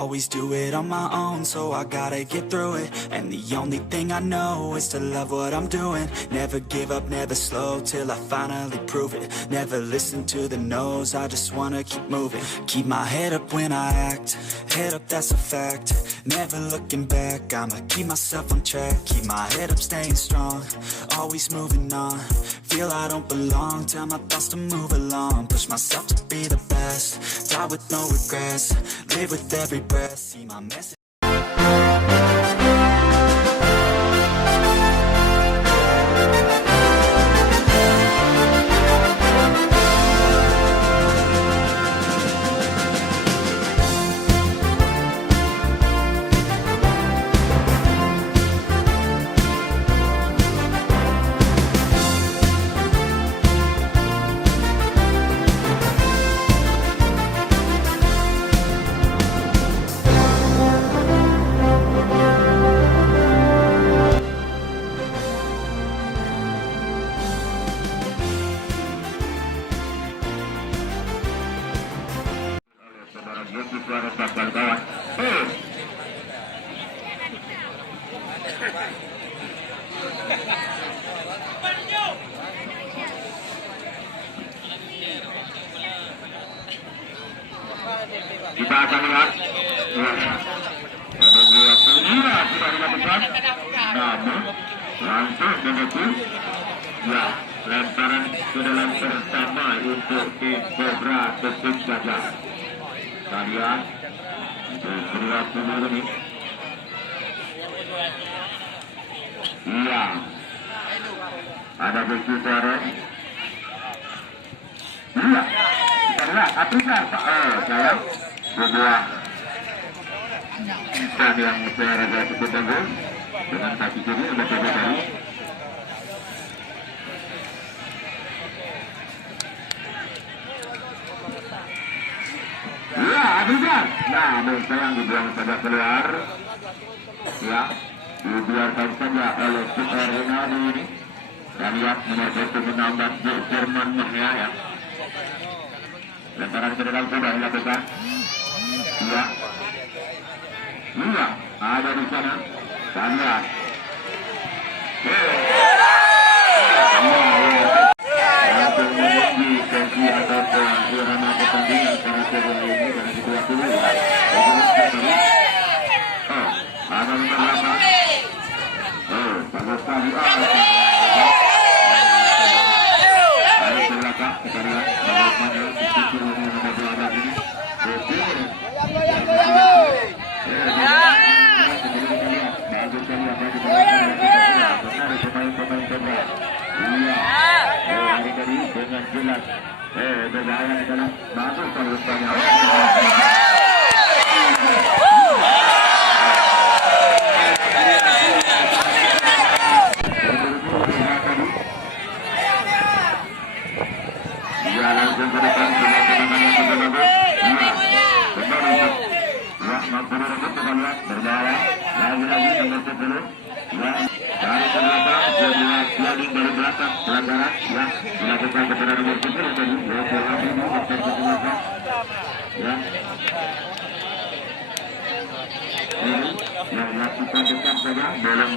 always do it on my own, so I gotta get through it. And the only thing I know is to love what I'm doing. Never give up, never slow, till I finally prove it. Never listen to the no's, I just wanna keep moving. Keep my head up when I act, head up, that's a fact. Never looking back, I'ma keep myself on track. Keep my head up, staying strong, always moving on. Feel I don't belong, tell my thoughts to move along. Push myself to be the best, die with no regrets. Live with every breath, see my message. Kita akan lihat menunggu waktu sudah dilakukan, namun langsung menuju ya lemparan ke dalam pertama untuk tim Cobra Tesik Gajah. Kalian bergerak dulu nih. Iya, ada besi suara. Iya, kita lihat Afrika. Sayang. Sebuah ikan yang saya rasa cukup bagus dengan kaki kiri ada coba tadi. Ya, Abidan. Nah, sayang dibuang saja keluar. Ya, dibiarkan saja oleh Super Ronaldo ini. Dan lihat nomor 1 menambah Jerman Mahya ya. Lemparan ke dalam sudah dilakukan. Iya, iya, ada di sana. Dan lihat. Langsung menguji sesi ataupun irama pertandingan pada sore ini dengan kedua dulu. Ada nomor 8. Bagus sekali. Ada ke belakang, kita lihat bagaimana disusul oleh nomor 12 ini. Dengan jelas berbahaya di dalam bagus terusnya. Dia langsung berikan tendangan yang sudah bagus. Benar untuk mampu merebut kembali berbahaya. Lagi-lagi nomor 10 yang dari belakang sebuah sliding dari belakang pelanggaran yang dilakukan kepada nomor 10 tadi. Ya, ini yang melakukan dekat saja dalam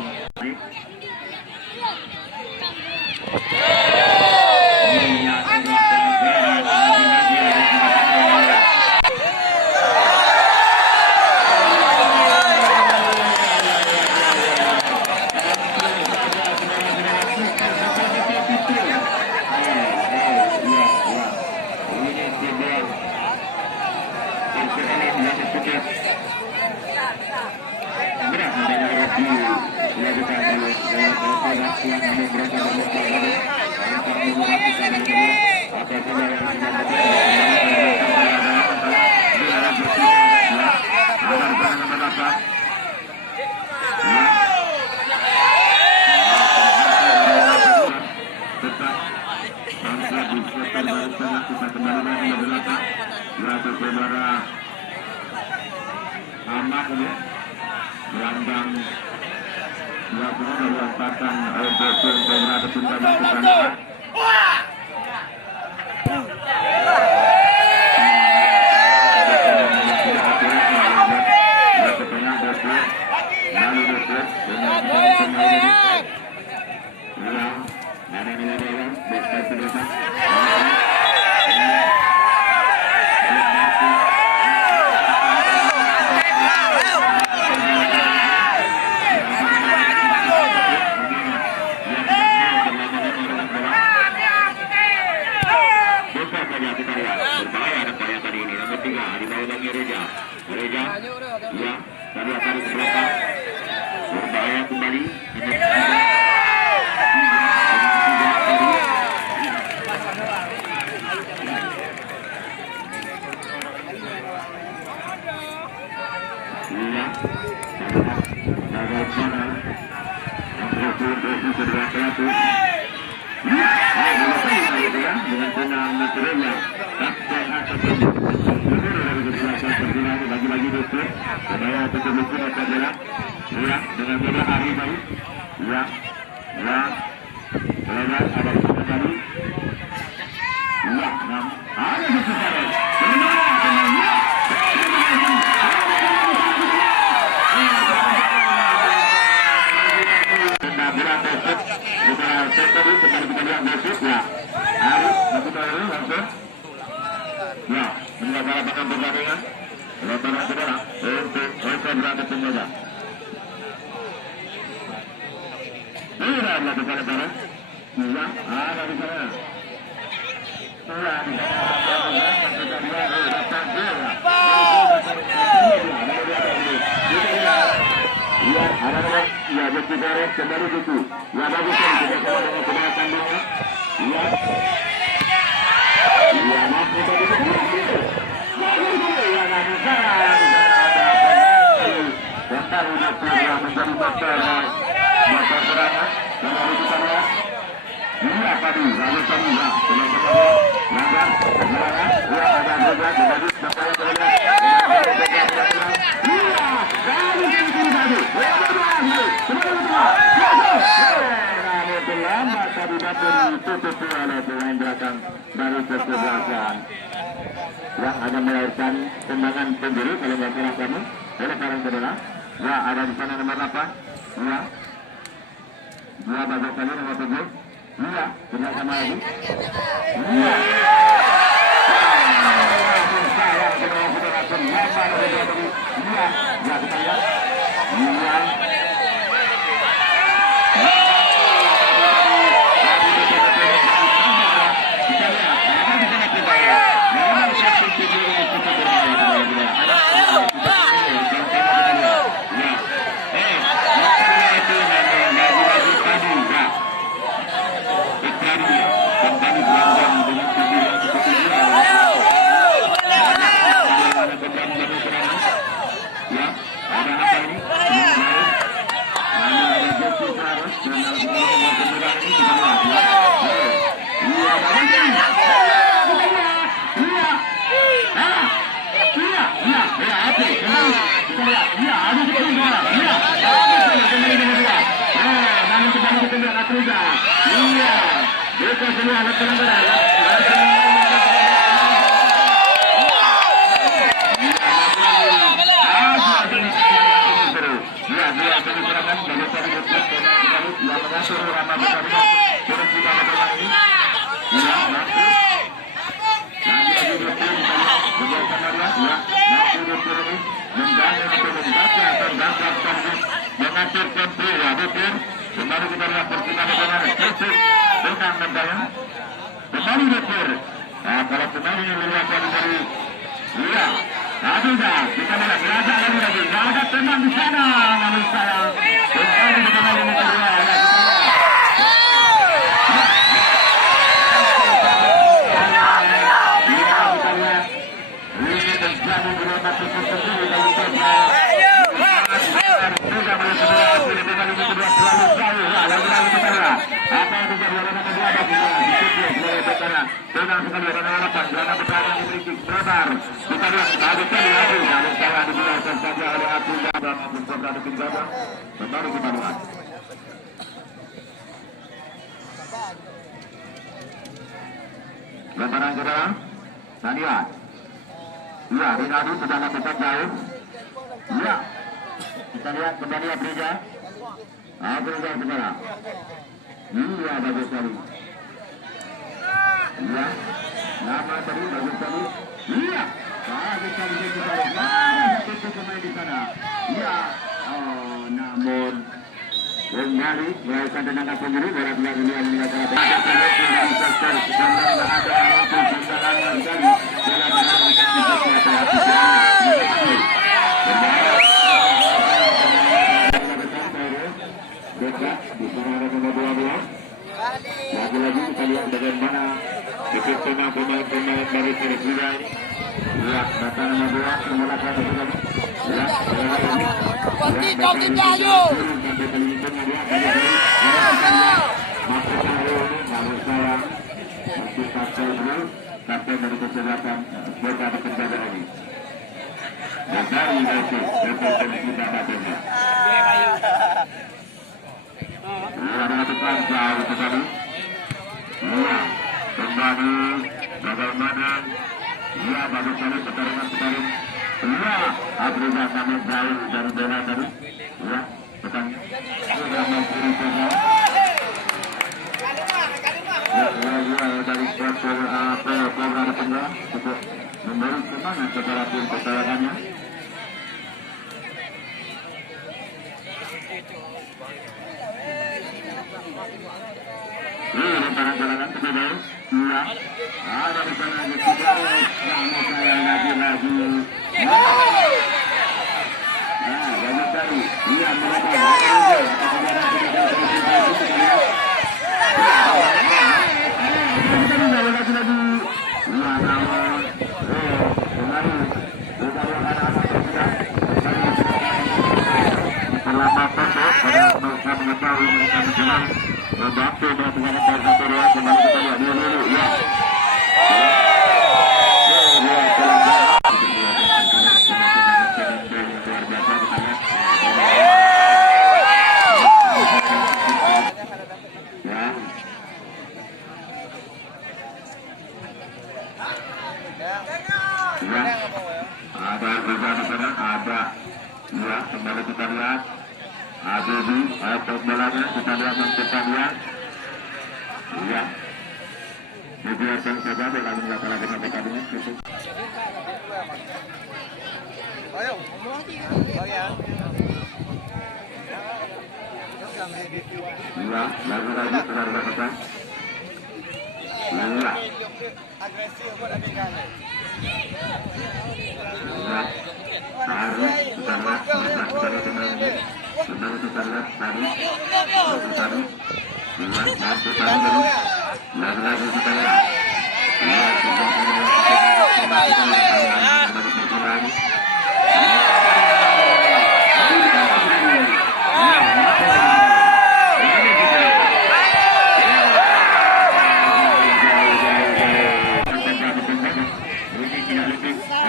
Gelanggang 20 diletakkan untuk tim Cobra Tesik Gajah. Berbahaya kembali. Bagi-bagi dokter, supaya betul-betul dapat jalan. Ya, dengan mudah hari baru. Ya, ya, selamat ada kesempatan tadi. Ya, ada kesempatan. Bola besok, bola tadi kembali kita lihat besok ya. Hari masih baru langsung. Ya, meninggalkan pertandingan. Lapangan saudara untuk mereka berada penjaga. Ini melakukan lebaran. Ya, ada di sana. Ya, di ya, ada nomor, ya, Jeki Perez kembali Jeki. Ya, bagus kan, kita sama dengan saudara tandingnya. Ya, ya, masih tadi itu. Ya, namun salah. Tentang Jeki yang menjadi motor serangan. Dan lalu kita lihat. Iya tadi, lalu tadi, ya, teman-teman. Langgar, serangan. Ya, ada juga, bagus, sampai terlihat. Terlambat tadi dapat ditutup oleh pemain belakang dari kesebelasan yang ada melahirkan tendangan penjuru kalau nggak salah kamu oleh para saudara. Ya, ada di sana nomor 8. Ya, dua bagus kali nomor 7. Iya, tidak sama lagi. Iya. Iya, ya kita lihat. Iya. Kembali kita lihat persidangan dengan medali kembali dokter. Nah, kalau kembali melihat dari iya, ada kita lihat belajar lagi, nggak ada teman di sana, namun saya kembali kembali kedua. Ini terjadi di lokasi tersebut dan kita lebaran saudara, Daniel. Iya, Rinaldi sudah lakukan jauh. Iya, kita lihat kembali Aprija. Aprija saudara. Iya, bagus sekali. Iya. Lama tadi, bagus tadi. Iya. Bagus tadi kita. Satu pemain di sana. Iya. Oh, namun kembali mereka tenaga sendiri berat lagi dia mengatakan ada peluang besar sedang ada waktu tendangan dari bola mereka bisa dekat di sana nomor 12. Lagi-lagi kita lihat bagaimana efeknya pemain-pemain dari Persija ini. Lihat datang nomor 2 memulakan lagi. Ya, kapten dari kesehatan mereka bekerja lagi. Dan dari itu kita datangnya. Ada tekan jauh itu tadi. Iya, kembali bagaimana? Iya, bagus sekali pertarungan. Iya, Afrika sangat jauh dari bola tadi. Iya, tekan. Dari program tengah untuk memberi semangat kepada tim pertahanannya. Rencana-rencana sudah iya. Ada di sana juga. Namun saya lagi-lagi. Nah, banyak sekali. Iya, mereka. Ada juga di sana, ada. Ya, kembali kita lihat. Ada di atas bolanya, kita lihat lihat. Ya. Dibiarkan saja, lalu nggak kalah dengan PKB-nya. Ayo, ya, lagi-lagi sudah dilakukan. Ya. agresif buat adegan. Ya, harus kita lihat, kita lihat kembali kita lihat tadi, lagi-lagi kita lihat. Ya, kita lihat.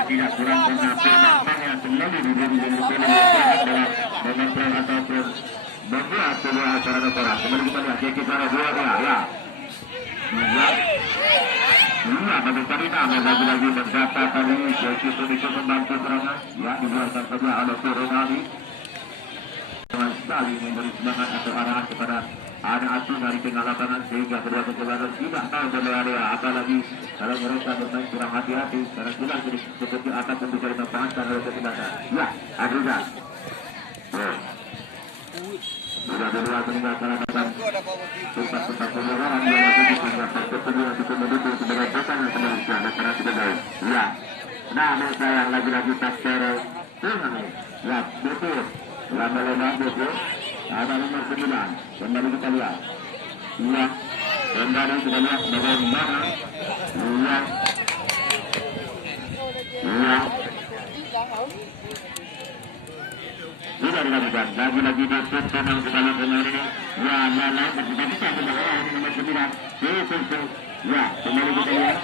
Tidak kurang pemain yang selalu diberi ataupun membuat sebuah acara negara. Kembali kita lihat kita dua ya. Iya, bagus tadi lagi mendata tadi Jeki Sudiko membantu serangan. Ya, dibuatkan saja oleh Ronaldi. Sekali memberi semangat atau arahan kepada anak asuh dari tengah lapangan sehingga kedua pemain tidak tahu berlari, apalagi kalau mereka bermain kurang hati-hati karena sudah seperti atas untuk mencari manfaatkan oleh kesempatan. Ya, Adriza. Sudah berdua meninggalkan tempat penyegaran yang masih sangat terpenuhi untuk mendukung sebagai pesan yang sebenarnya dan karena sudah baik. Ya, nah mereka yang lagi-lagi tak terus. Ya, betul. Lama-lama betul. Ada nomor 9. Kembali kita lihat. Iya. Kembali kita lihat bagaimana. Iya. Iya. Sudah dilakukan. Lagi-lagi betul tenang sekali pemain ini. Ya, lama kita bisa kembali nomor 9. Betul. Ya, kembali kita lihat.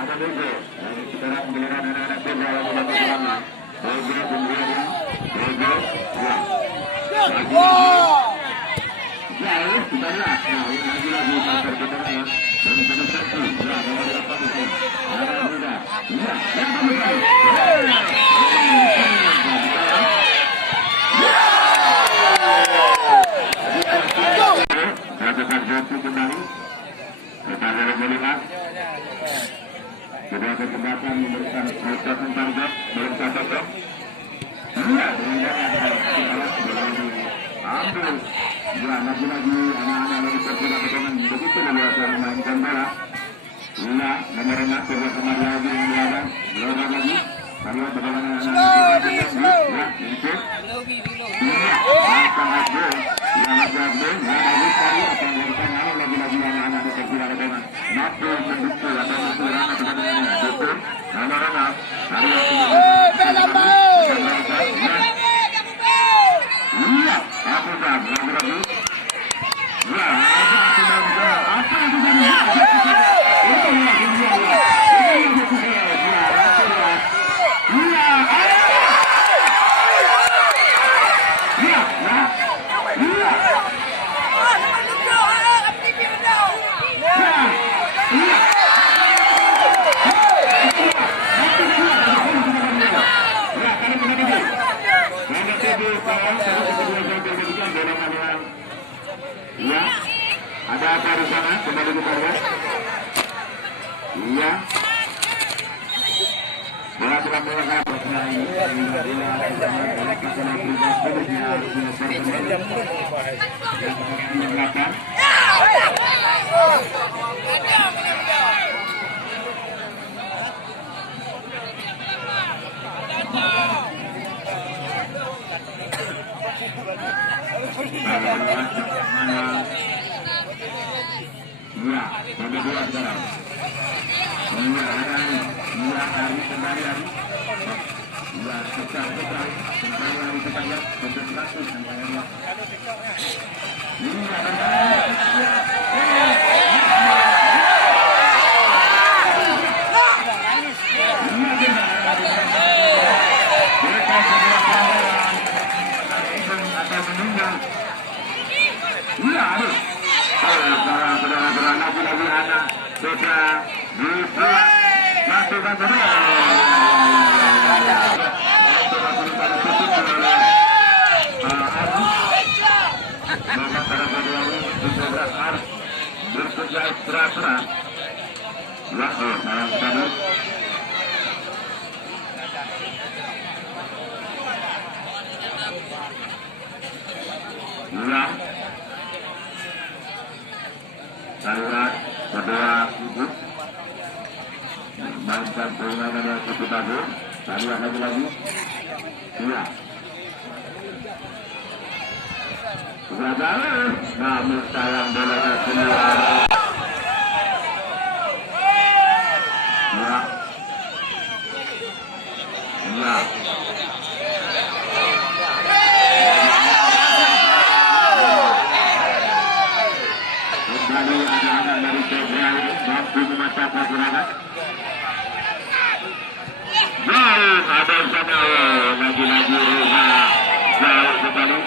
Ada juga yang sekarang giliran anak-anak muda yang sudah berlama. Bagi kemudian ya. Ya, kita lihat. Nah, lagi-lagi pasar kita ya. Dan satu satu. Ya, kalau dapat itu. Ada muda. Ya, yang kembali. Ya. melihat kedua kesempatan memberikan shot target belum cocok. Iya, dengan ambil. Ya, lagi-lagi anak-anak dari Persib dengan begitu leluasa memainkan bola. Iya, nomor 6 coba kembali lagi melawan. Melawan lagi. Kalau bagaimana anak-anak ya, itu. Iya, sangat gol. Ya, sangat gol. Ya, bagus sekali apa yang dilakukan lagi-lagi anak-anak dari Persib dengan mampu mendukung atau mengurangkan pertandingannya. Betul. Nomor 6. Hari iya, aku dah ragu-ragu. Ya, apa yang terjadi? Iya, ada apa di sana? Kembali kita lihat. Iya. Bola telah melakukan iya, bagi bola sekarang. Iya, hari kembali hari. Iya, sekarang kembali hari kita lihat bentuk kasus nampaknya. Iya, aduh. Saudara-saudara lagi-lagi anak sudah dibuat lakukan saudara. Bekerja keras-keras. Ya, sayang sekali. Ya. Saluran kedua ibu mainkan permainan yang cukup bagus. Saluran lagi. Iya. Gagal, namun sayang bolanya keluar. Ya. Ya. Kembali anak-anak dari Februari mampu memecahkan serangan. Baik, ada sana lagi-lagi Reza jauh kembali.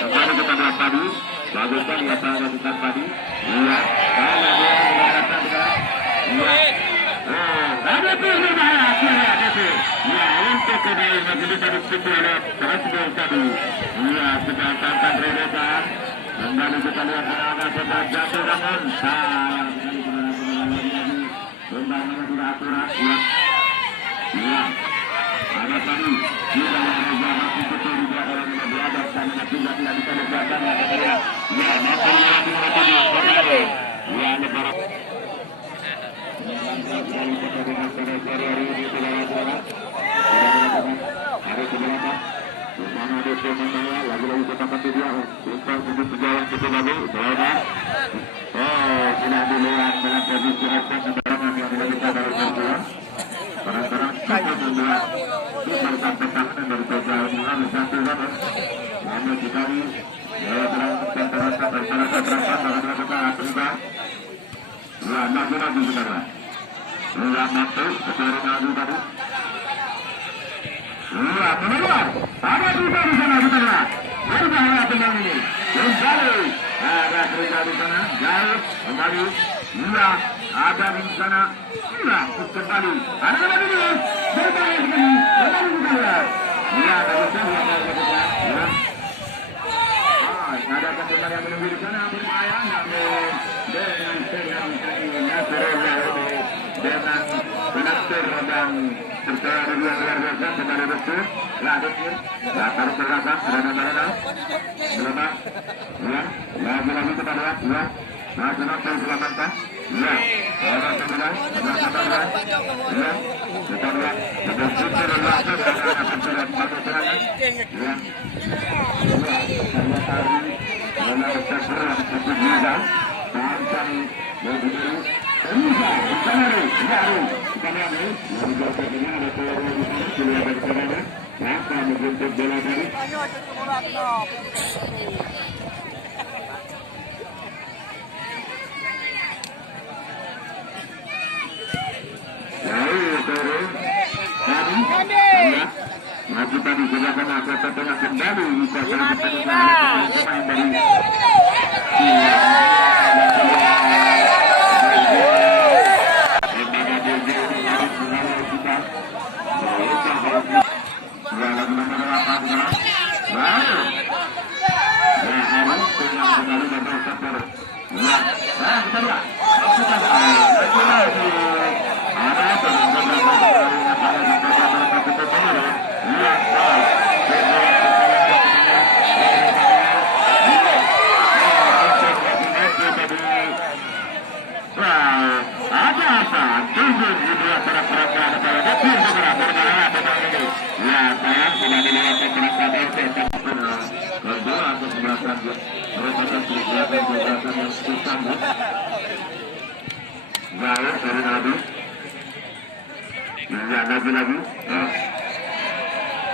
Kembali kita lihat tadi, bagus kan apa yang dilakukan tadi. Iya, kalau dia mengatakan iya. Ada berbahaya akhirnya itu. Ya, untuk kedai majelis tadi pintu oleh Persib tadi. Iya, sudah tantan Reza. Kembali kita lihat anak-anak sudah jatuh namun sayang sekali lagi. Tendangannya sudah akurat. Iya. Ada tadi kita yang berjalan itu di belakang yang berada dan juga tidak bisa dibiarkan ya katanya. Ya, mampu lagi tadi. Ya, lebaran. Hari ke-8 bersama Desa Mandaya lagi-lagi kita bantu dia untuk berjalan ke lalu berada. Sudah dilihat dalam posisi atas sebarangan yang kita baru berjalan. Kadang-kadang kita membuat kita pertahanan dari perjalanan satu zaman. Namun sekali dalam rata-rata dengan Afrika. Ya, lagi saudara. Ya, mampu sekarang lagi tadi. Ya, keluar. Ada juga di sana saudara. Berbahaya tendang ini. Kembali. Ada kerja di sana. Jauh kembali. Ya, ada di sana. Ya, kembali. Ada kembali ini. Berbahaya sekali. Kembali saudara. Ya, bagus sekali. Ya. Ada kesempatan yang menunggu di sana berbahaya. Namun dengan Serang Kani Nasrullah ini dengan penaktir dan percaya diri yang luar biasa kembali betul lanjutkan taruh ke belakang serana ya lagi kepada ya nasional selamatkan ya orang sembilan ya kita lihat bersyukur langsung karena akan sudah satu serangan ya saya hari mulai terserah cukup mudah tentang begitu Terima kasih. Kita lihat ini, yang berikutnya ada peluru di sini, dilihat dari sana. Maka membentuk bola tadi. Lalu turun tadi, maju tadi sebelah sana kota tengah kembali bisa dilakukan oleh pemain dari lagi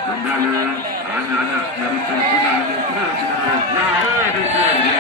kembali anak-anak dari Persija ini terus jauh di sini.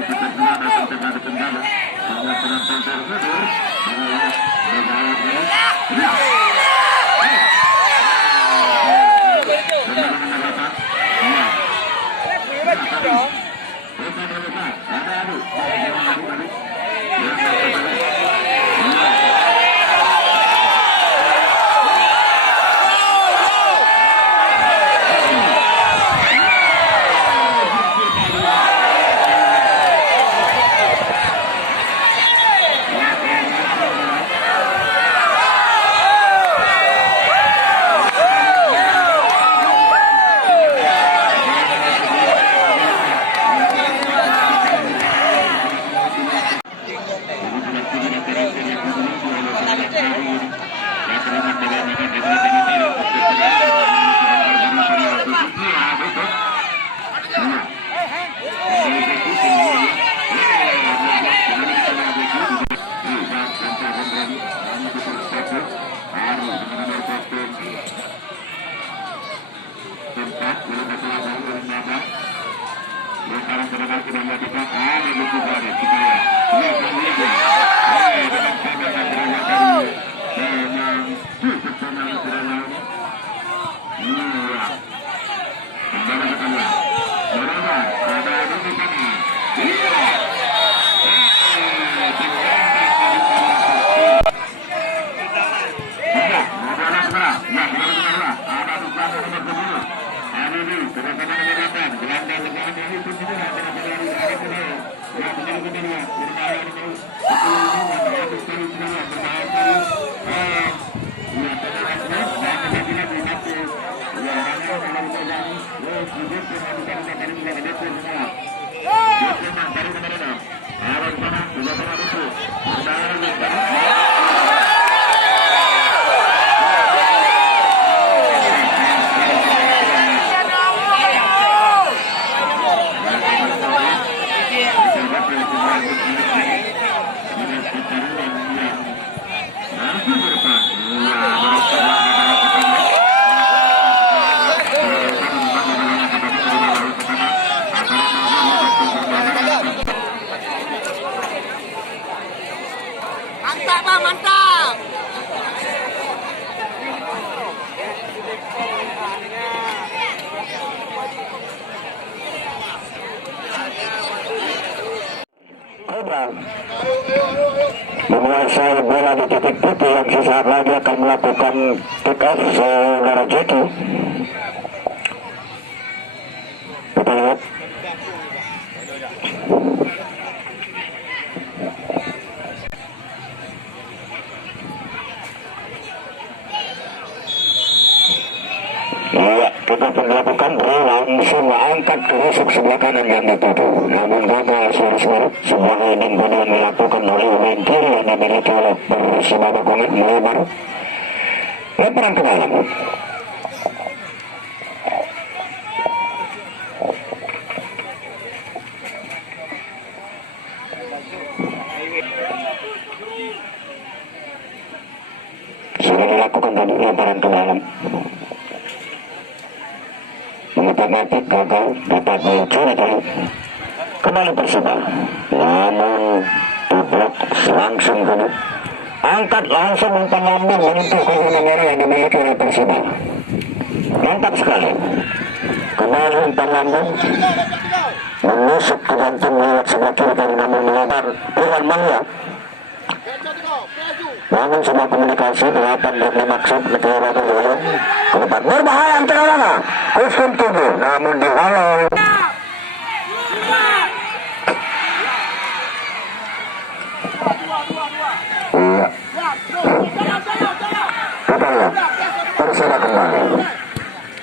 itu terkena dan terkena kendala. Hanya penonton terkudur. Mantap Bang, mantap. Menguasai bola di titik putih yang sesaat lagi akan melakukan pick off saudara Jeki. Kita lihat. Iya, kita akan melakukan langsung angkat ke rusuk sebelah kanan yang ditutup. Namun gagal suara-suara sebuah heading kemudian dilakukan oleh pemain kiri yang dimiliki oleh Persima Bakongan melebar lemparan ke dalam. Sudah dilakukan tadi lemparan ke dalam. Otomatis gagal dapat mencuri kembali Persima, namun diblok langsung dulu. Angkat langsung umpan lambung menyentuh kotak merah yang dimiliki oleh Persima. Mantap sekali. Kembali umpan lambung menusuk ke jantung lewat sebelah kiri kali namun melebar Irwan Mangya. Namun sebuah komunikasi 8 bermaksud negara Tujuan ke depan berbahaya antara mana Kusum tubuh namun dihalau. Iya, kita lihat Persela kembali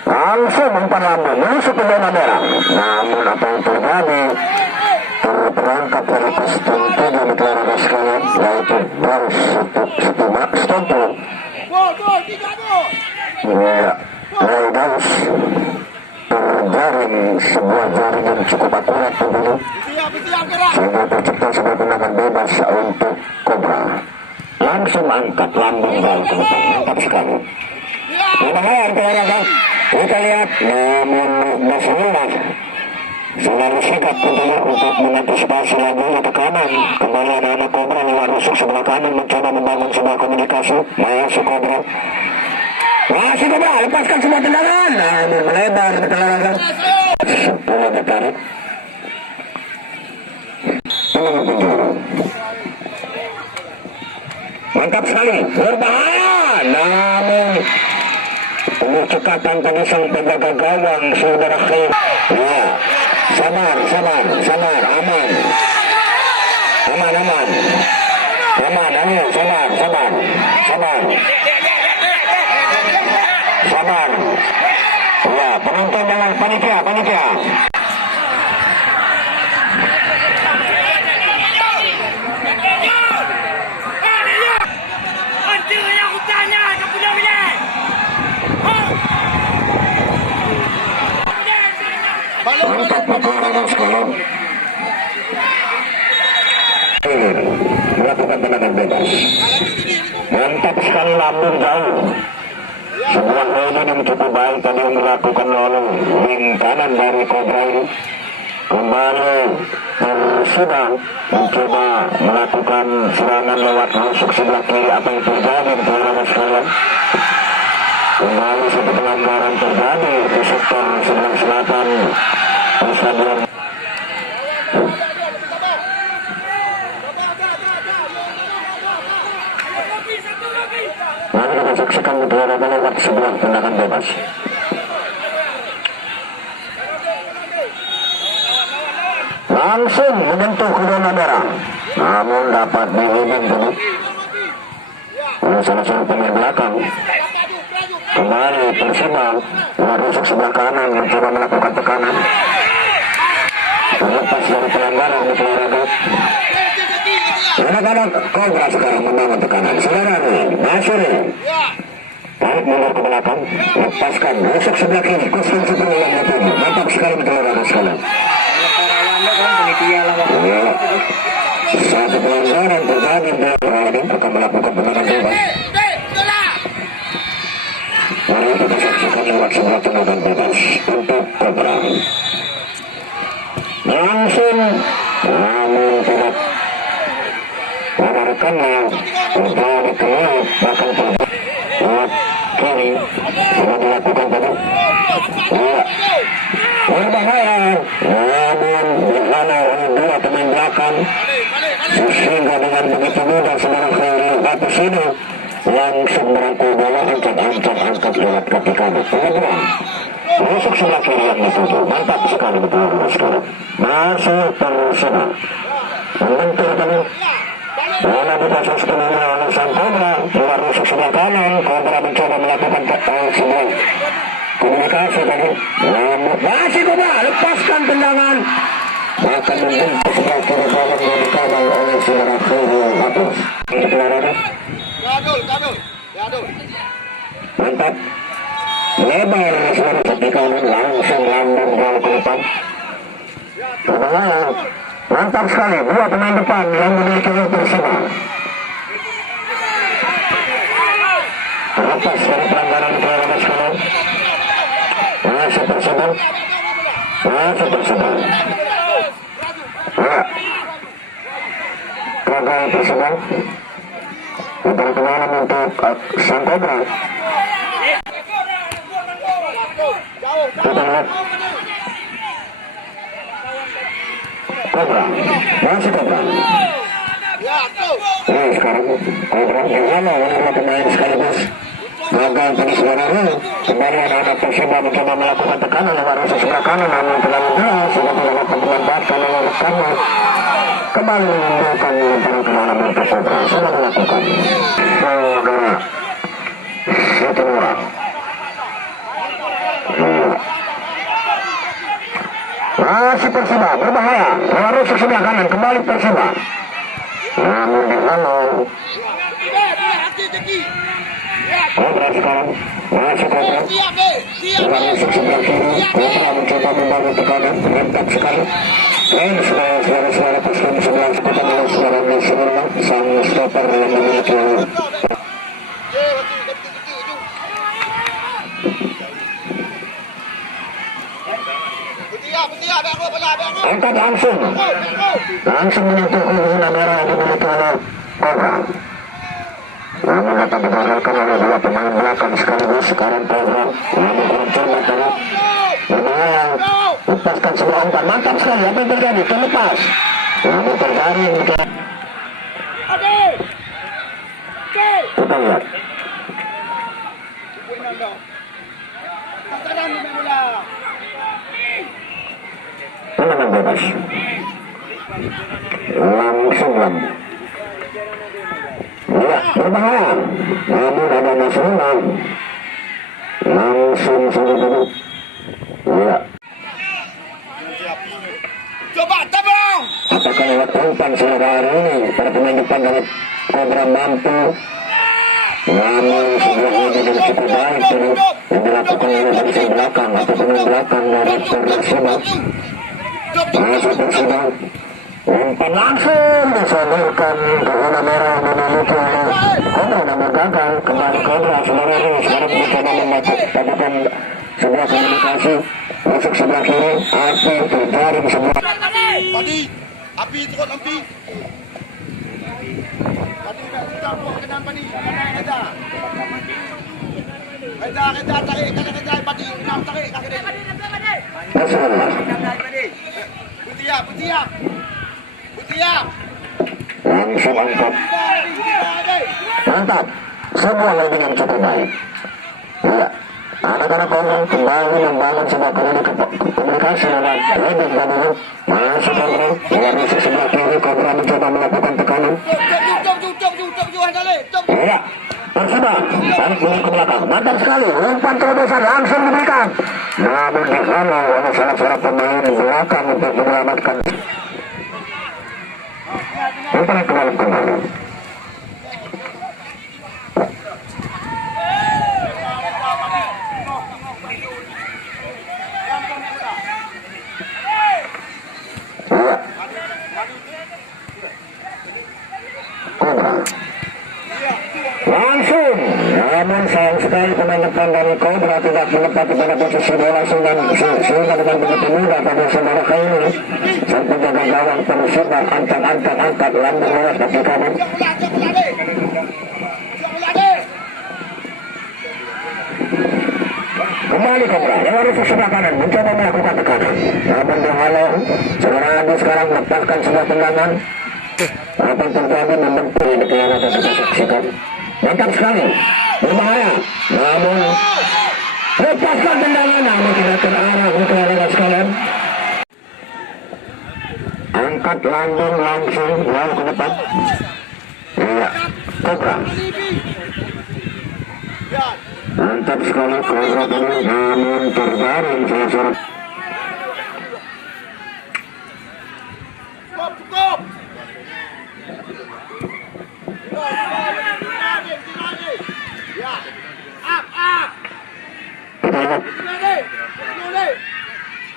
langsung umpan lambung menusuk ke zona merah, namun apa yang terjadi terperangkap oleh Kusum tubuh negara sekalian yaitu Baris Stompo. Iya, Baris terjaring sebuah jaring yang cukup akurat begitu sehingga tercipta sebuah tendangan bebas untuk Cobra. Langsung angkat lambung bal ke depan, mantap sekali. Berbahaya antara kan kita lihat namun Nasrullah selalu sigap tentunya untuk mengantisipasi lagunya tekanan. Kembali ada anak Cobra lewat rusuk sebelah kanan mencoba membangun sebuah komunikasi. Masuk Cobra. Masih Cobra, lepaskan semua tendangan. Nah, ini melebar ke telaga. 10 ditarik. Penunggu penjuru. Mantap sekali, berbahaya. Namun cekatan tadi sang penjaga gawang saudara Khair. Ya, sabar, aman. Aman, ayo, sabar. Ya, penonton jangan panitia. Mantap perkara sekolah. Melakukan tendangan bebas. Mantap sekali lambung jauh. Sebuah header yang cukup baik tadi yang dilakukan oleh wing kanan dari Cobra ini. Kembali Persida mencoba melakukan serangan lewat rusuk sebelah kiri. Apa yang terjadi di pelanggaran sekalian? Kembali satu pelanggaran terjadi di sektor sebelah selatan stadion. Mari kita saksikan beberapa lewat sebuah tendangan bebas. Langsung menyentuh kedua merah, namun dapat dihubung dulu oleh salah satu pemain belakang. Kembali Persima merusuk sebelah kanan mencoba melakukan tekanan. Terlepas dari pelanggaran di pelanggaran. Anak-anak Cobra sekarang membangun tekanan. Saudara Nasir tarik mundur ke belakang, lepaskan rusuk sebelah kiri. Kostum seperti yang dituju. Mantap sekali pelanggaran sekalian. Ya, satu pelanggaran terjadi dan akan melakukan tendangan bebas. Mari kita saksikan lewat sebuah tendangan bebas untuk Cobra. Langsung, namun tidak menarikannya terjadi keluar bahkan lewat kiri sudah dilakukan tadi. Ya, berbahaya, namun berhana oleh dua pemain belakang sehingga dengan begitu mudah saudara Khairi Batas ini langsung merangkul bola angkat lewat kaki kanan. Kedua, rusuk sebelah kiri yang dituju. Mantap sekali betul sekali. Masih Persima membentur tadi. Bola dipasaskan oleh sang Cobra lewat rusuk sebelah kanan. Cobra mencoba melakukan sebuah komunikasi tadi. Namun masih Cobra lepaskan tendangan. Bahkan membentuk sebelah kiri gawang yang dikawal oleh saudara Khairi Batas. Ini pelararan. Gadul. Mantap. Lebar saudara kaki kanan langsung lambung bola ke depan. Berbahaya. Mantap sekali. Dua pemain depan yang memiliki Persima. Terlepas dari pelanggaran pelanggaran sekalian. Masih Persima. Ya. Gagal Persima. Untuk kemarin untuk sang Cobra. Kita lihat Cobra, masih Cobra. Ini sekarang Cobra di sana menurut pemain sekaligus gagal tadi sebenarnya. Kembali anak-anak Persima mencoba melakukan tekanan lewat rusuk sebelah kanan, namun terlalu jelas sudah tidak dapat memanfaatkan lewat kanan. Kembali menimbulkan lemparan ke dalam dari Cobra sudah melakukan saudara satu orang. Masih Persima berbahaya lewat rusuk sebelah kanan. Kembali Persima, namun dihalau. Cobra sekarang masih Cobra lewat rusuk sebelah kiri. Cobra mencoba membangun tekanan. Mantap sekali. Dan suara pasukan sebelah sebutan oleh suara Nasrullah sang stopper yang memiliki Bertiga, biar aku angkat langsung menyentuh zona merah yang dimiliki oleh Cobra. Namun dapat digagalkan oleh dua pemain belakang sekaligus. Sekarang Cobra namun mencoba terus berbahaya, lepaskan sebuah umpan, mantap sekali. Apa yang terjadi? Terlepas, namun tergaring. Kita lihat tendangan bebas langsung ya, berbahaya, namun ada Nasrullah langsung saja duduk. Ya, Coba tabung. apakah lewat umpan selera hari ini para pemain depan dari Cobra mampu, namun sebuah ide yang cukup baik ini yang dilakukan oleh barisan belakang atau pemain belakang dari Persibah. Persibah umpan langsung disalurkan ke zona merah yang dimiliki oleh Cobra, namun gagal. Kembali Cobra sebenarnya sekarang mencoba melakukan sebuah komunikasi masuk sebelah kiri, api terjaring sebuah Padi, api turun api. Padi nak sudah buat kenan padi. Kedah. Tarik padi. Kenam tarik kaki dia. Putiak. langsung angkat, mantap, sebuah landing yang cukup baik. Iya, anak-anak Cobra kembali membangun sebuah komunikasi dengan landing dan dulu masuk Cobra luar musuh sebelah kiri. Cobra mencoba melakukan tekanan. Iya, Persibah tarik mundur ke belakang, mantap sekali, umpan terobosan langsung diberikan, namun dihalau oleh salah seorang pemain belakang untuk menyelamatkan. Umpan ke dalam kembali. Iya, Cobra langsung, namun sayang sekali pemain depan dari Cobra tidak menempati pada posisi bola sehingga dengan begitu mudah pada saudara ini sang penjaga gawang Persibah angkat lambung lewat kaki kanan. Kembali Cobra lewat rusuh sebelah kanan mencoba melakukan tekanan, namun dihalau. Saudara Adi sekarang melepaskan sebuah tendangan. Apa yang terjadi membentuk di kelana dan kita saksikan. Mantap sekali, berbahaya, namun lepaskan tendangan, namun tidak terarah untuk rekan sekalian. Angkat lambung langsung lalu ke depan. Iya, Cobra. Mantap sekali Cobra tadi, namun terjaring salah seorang.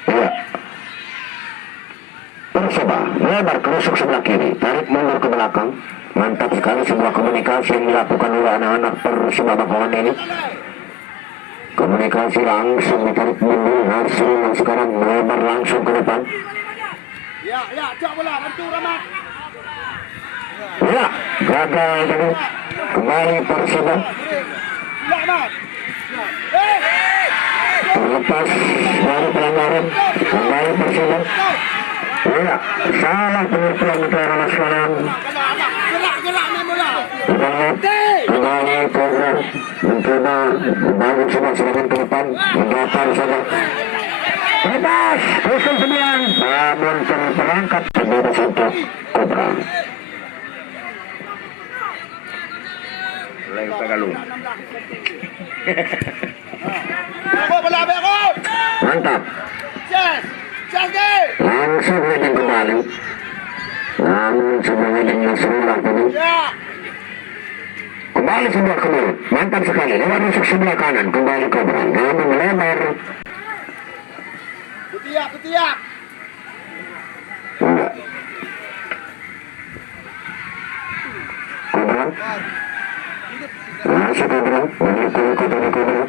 Iya, Persibah lebar kerusuk sebelah kiri, tarik mundur ke belakang. Mantap sekali sebuah komunikasi yang dilakukan oleh anak-anak Persibah Bakongan ini. Komunikasi langsung ditarik mundur, Nasrullah sekarang melebar langsung ke depan. Ya, cak bola, bantu Rahmat. Ya, gagal tadi. Kembali Persibah. Terlepas dari pelanggaran, kembali Persibah. Ya, salah pengumpulan negara sekalian. Kembali Cobra mencoba membangun sebuah serangan ke depan, mendapar saja. Lepas, 09, namun terperangkap bebas untuk Cobra. Lain Tagalog. Mantap. Langsung heading kembali. Namun sebuah heading Nasrullah tadi. Kembali sebuah ke mulut. Mantap sekali. Lewat rusuk sebelah kanan. Kembali Cobra. Namun melebar. Ketiak. Enggak. Cobra. Masuk Cobra. Mendukung Cobra.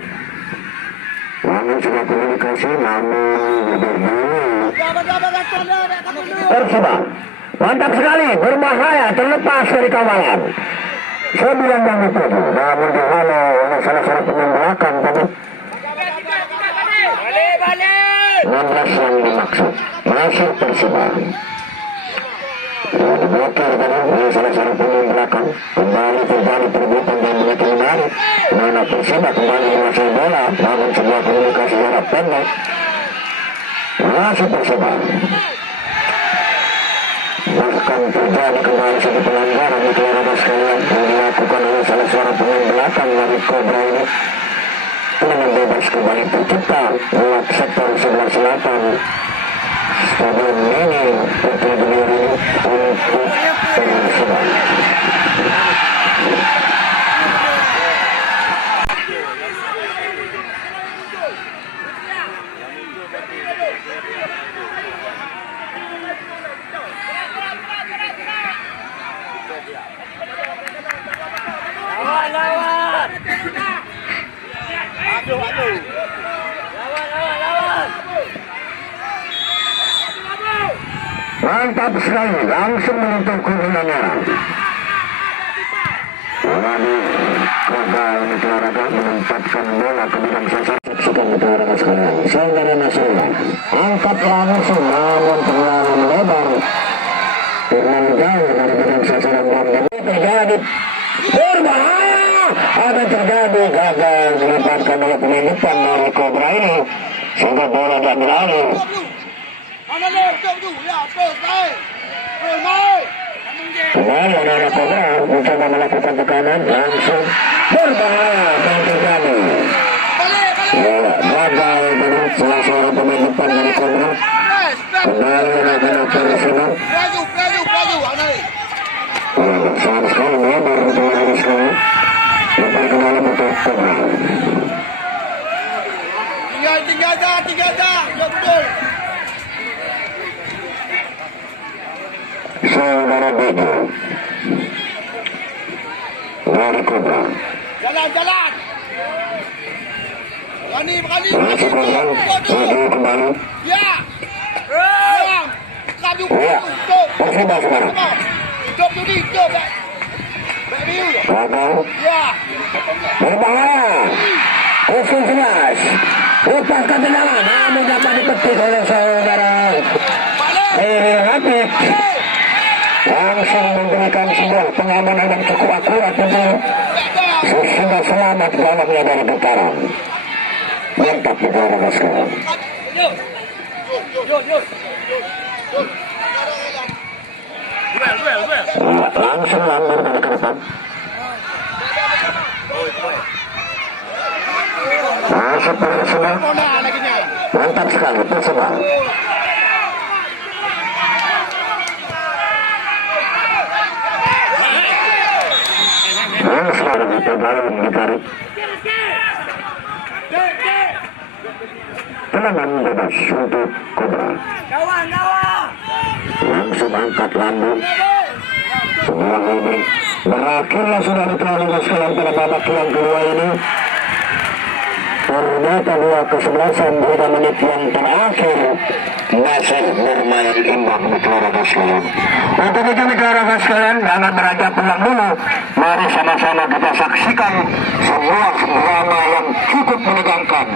Namun sebuah komunikasi. Namun berbunyi. Persiba. Mantap sekali, berbahaya, terlepas dari kawalan. 9 yang dituju, namun dihalau oleh salah satu pemain belakang tadi. 16 yang dimaksud, masih Persiba. Diblokir tadi oleh salah satu pemain belakang. Kembali terjadi perebutan dan begitu menarik. Mana Persiba kembali menguasai bola, namun sebuah komunikasi jarak pendek. Masih Persiba. Bahkan terjadi kembali satu pelanggaran di keluarga sekalian yang dilakukan oleh salah seorang pemain belakang dari Cobra ini. Tendangan bebas kembali tercipta lewat sektor sebelah selatan Stadion Mini Putri Beliau ini untuk Persiba. Mantap sekali, langsung menyentuh kurungannya. Waduh, gagal Nicaragua menempatkan bola ke bidang sasar. Saksikan Nicaragua sekalian, saudara nasional. Angkat langsung, namun terlalu melebar. Terlalu jauh dari bidang sasaran bom. Terjadi berbahaya. Ada terjadi gagal dilepaskan oleh pemain depan dari Cobra ini. Sehingga bola diambil alih. Kembali anak-anak Cobra mencoba melakukan tekanan langsung berbahaya dan terjadi. Gagal dengan salah seorang pemain depan dari Cobra. Kembali anak-anak Persiba. Besar sekali melebar Nicaragua sekali. Lebar ke dalam untuk Cobra. Tinggal dah. Ya betul. Saudara Bejo dari Cobra. Jalan. Berani. Masuk korban, maju kembali. Ya. Ya, Persiba sekarang. Stop judi. Gagal. Ya. Berbahaya. Usul 11. Lepaskan tendangan, namun dapat dipetik oleh saudara Heri Habib. Langsung memberikan sebuah pengamanan yang cukup akurat untuk sehingga selamat dalamnya dari getaran. Mantap Nicaragua sekarang. Langsung lambur dari ke depan. Masuk Persiba. Mantap sekali Persiba. Sekarang kita baru ditarik. Tendangan bebas untuk Cobra. Langsung angkat lambung. Sebuah ini berakhirlah sudah Nicaragua sekalian pada babak yang kedua ini. Ternyata 2 kesebelasan 2 menit yang terakhir masih bermain imbang Nicaragua sekalian. Untuk itu Nicaragua sekalian, jangan beranjak pulang dulu. Mari sama-sama kita saksikan sebuah drama yang cukup menegangkan.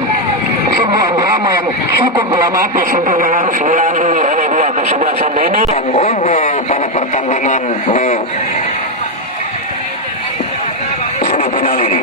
Sebuah drama yang cukup dramatis untuk yang harus dilalui oleh 2 kesebelasan ini yang unggul pada pertandingan di semifinal ini.